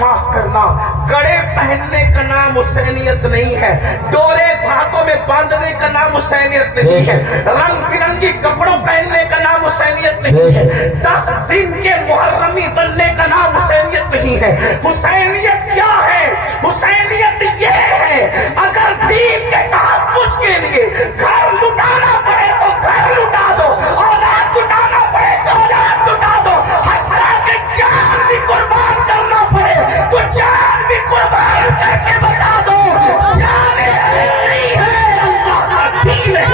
معاف کرنا، گڑے پہننے کا نام حسینیت نہیں ہے، ڈورے ہاتھوں میں باندھنے کا نام حسینیت نہیں ہے، رنگ برنگی کپڑوں پہننے کا نام حسینیت نہیں ہے، 10 دن کے محرمی بننے کا نام حسینیت نہیں ہے۔ حسینیت کیا ہے؟ حسینیت یہ ہے اگر دین کے تحفظ کے لیے گھر لٹانا پڑے تو گھر لٹا دو، اولاد لٹانا پڑے تو اولاد لٹا دو، حتیٰ کہ جان بھی قربان کرنا پڑے تو جان بھی قربان کر کے بتا دو، جان نہیں ہے اللہ کا دین ہے۔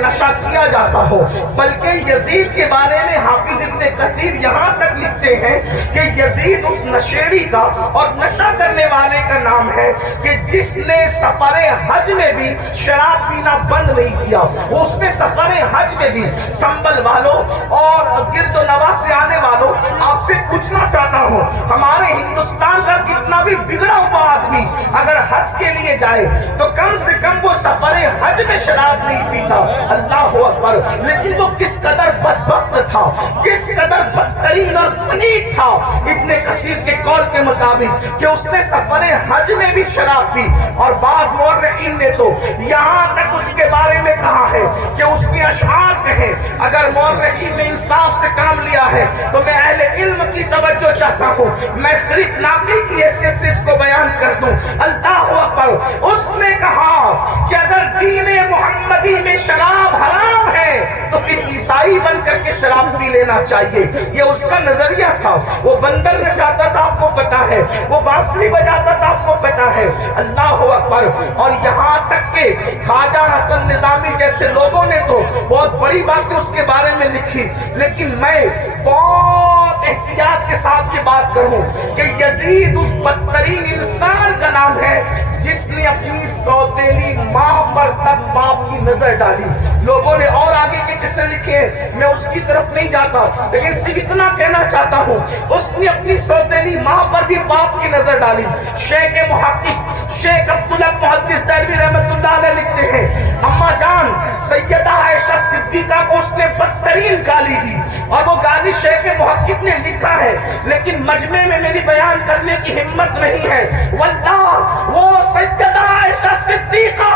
نشہ کیا جاتا ہو، بلکہ یزید کے بارے میں حافظ ابن کثیر یہاں تک لکھتے ہیں کہ یزید اس نشیڑی کا اور نشہ کرنے والے کا نام ہے کہ جس نے سفر حج میں بھی شراب پینا بند نہیں کیا۔ وہ اس نے سفر حج میں بھی، سنبل والوں اور گرد و نواح سے آنے والوں، آپ سے پوچھنا چاہتا ہوں، ہمارے ہندوستان کا کتنا بھی بگڑا ہوا آدمی اگر حج کے لیے جائے تو کم سے کم وہ سفر حج میں شراب نہیں پیتا، اللہ اکبر۔ لیکن وہ کس قدر بدبخت تھا، کس قدر بدترین اور فنید تھا ابن کثیر کے قول کے مطابق کہ اس نے سفر حج میں بھی شراب پی، اور بعض مورخین نے تو یہاں تک اس کے بارے میں کہا ہے کہ اس نے اشعار کہے۔ اگر مورخین نے انصاف سے کام لیا ہے تو میں اہل علم کی توجہ چاہتا ہوں، میں صرف ناقل کی حیثیت سے اس کو بیان کر دوں۔ اللہ اکبر۔ اس نے کہا کہ اگر دین محمدی میں شراب حرام ہے تو پھر عیسائی بن کر کے شراب پی لینا چاہیے، یہ اس کا نظریہ تھا۔ وہ بندر نچاتا تھا، آپ کو پتا ہے، وہ بانسری بجاتا تھا، آپ کو پتا ہے، اللہ اکبر۔ اور یہاں تک کہ خواجہ حسن نظامی جیسے لوگوں نے تو بہت بڑی باتیں اس کے بارے میں لکھی، لیکن میں بہت احتیاط کے ساتھ یہ بات کروں کہ یزید اس بدترین انسان کا نام ہے جس نے اپنی سوتیلی ماں پر تک باپ کی نظر ڈالی۔ لوگوں نے اور آگے کے قصے لکھے ہیں، میں اس کی طرف نہیں جاتا، لیکن صرف اتنا کہنا چاہتا ہوں، اس نے اپنی سوتیلی ماں پر بھی باپ کی نظر ڈالی۔ شیخ محقق شیخ عبداللہ محدث دہلوی رحمۃ اللہ علیہ لکھتے ہیں، اما جان سیدہ عائشہ صدیقہ کو اس نے بدترین گالی دی، اور وہ گالی شیخ محقق نے لکھا ہے، لیکن مجمع میں میری بیان کرنے کی ہمت نہیں ہے۔ واللہ وہ سیدہ عائشہ صدیقہ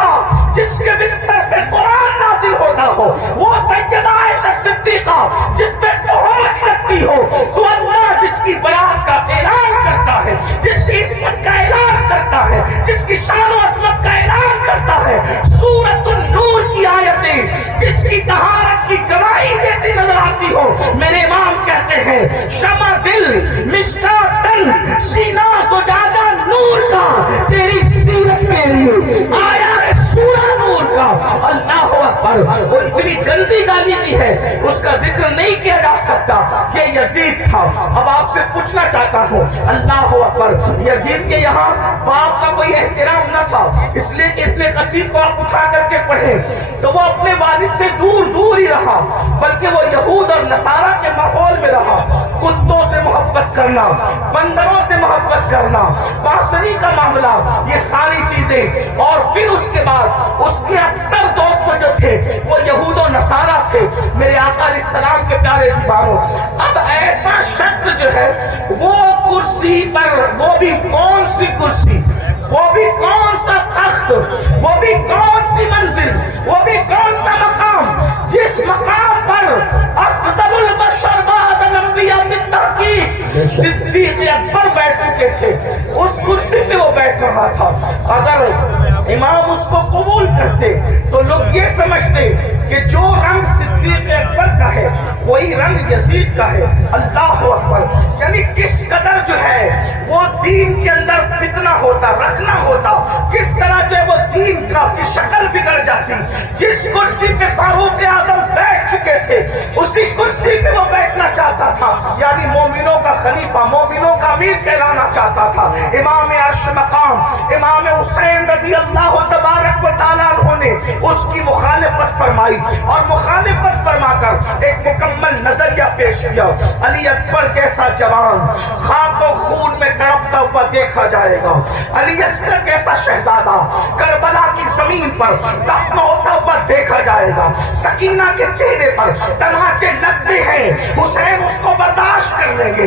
جس کے بستر پہ قرآن نازل ہوتا ہو، وہ سیدہ عائشہ صدیقہ جس پہ تہمت لگتی ہو، تو اللہ جس کی برات کا اعلان کرتا ہے، جس کی عصمت کا اعلان کرتا ہے، جس کی شان و عظمت کا اعلان کرتا ہے، سورۃ النور کی آیتیں جس کی طہارت کی گواہی دیتی نظر آتی ہو، میرے امام کہتے ہیں شمع دل مشکا تن سینہ زجاجہ نور کا، تیری سیرت کے لیے آیا ہے سورہ نور کا۔ اللہ اکبر۔ وہ اتنی گندی گالی دی ہے، اس کا ذکر نہیں کیا جا سکتا، یہ یزید تھا۔ اب آپ سے پوچھنا چاہتا ہوں، اللہ اکبر، یزید کے یہاں باپ کا کوئی احترام نہ تھا، اس لیے کہ ابن کثیر کو آپ اٹھا کر کے پڑھیں تو وہ اپنے والد سے دور دور ہی رہا، بلکہ وہ یہود اور نصارہ کے ماحول میں رہا۔ کتوں سے محبت کرنا، بندروں سے محبت کرنا، بانسری کا معاملہ، یہ ساری چیزیں، اور پھر اس کے بعد اس کے اکثر دوست جو تھے وہ یہود و نصارہ تھے۔ میرے آقا علیہ السلام کے پیارے دیوانوں، اب ایسا شخص جو ہے وہ کرسی پر، وہ بھی کون سی کرسی، وہ بھی کون سا تخت، وہ بھی کون سی منزل، وہ بھی کون سا مقام، جس مقام پر افضل البشر بعد الانبیاء بالتحقیق صدیق اکبر بیٹھ چکے تھے، اس کرسی پہ وہ بیٹھ رہا تھا۔ اگر امام اس کو قبول کرتے تو لوگ یہ سمجھتے کہ جو رنگ صدیق اکبر کا ہے وہی رنگ یزید کا ہے۔ اللہ اکبر۔ یعنی کس قدر جو ہے وہ دین کے اندر فتنہ ہوتا، رکھنا ہوتا، کس طرح جو ہے وہ دین کا کی شکل بگڑ جاتی۔ جس کرسی پہ فاروق اعظم بیٹھ چکے تھے اسی کرسی پہ وہ بیٹھنا چاہتا تھا، یعنی مومنوں کا خلیفہ، مومنوں کا امیر کہلانا چاہتا تھا۔ امام عرش مقام امام حسین رضی اللہ تبارک و تعالیٰ عنہ نے اس کی مخالفت فرمائی، اور مخالفت فرما کر ایک مکمل نظریہ پیش کیا۔ علی اکبر جیسا جوان خاک و خون میں تڑپتا ہوا دیکھا جائے گا، علی اصغر جیسا شہزادہ کربلا کی زمین پر دفن ہوتا ہوا دیکھا جائے گا۔ سکینہ کے چہرے پر تماچے لگتے ہیں، حسین اس کو برداشت کر لیں گے،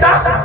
10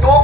2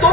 2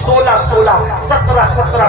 16-16, 17-17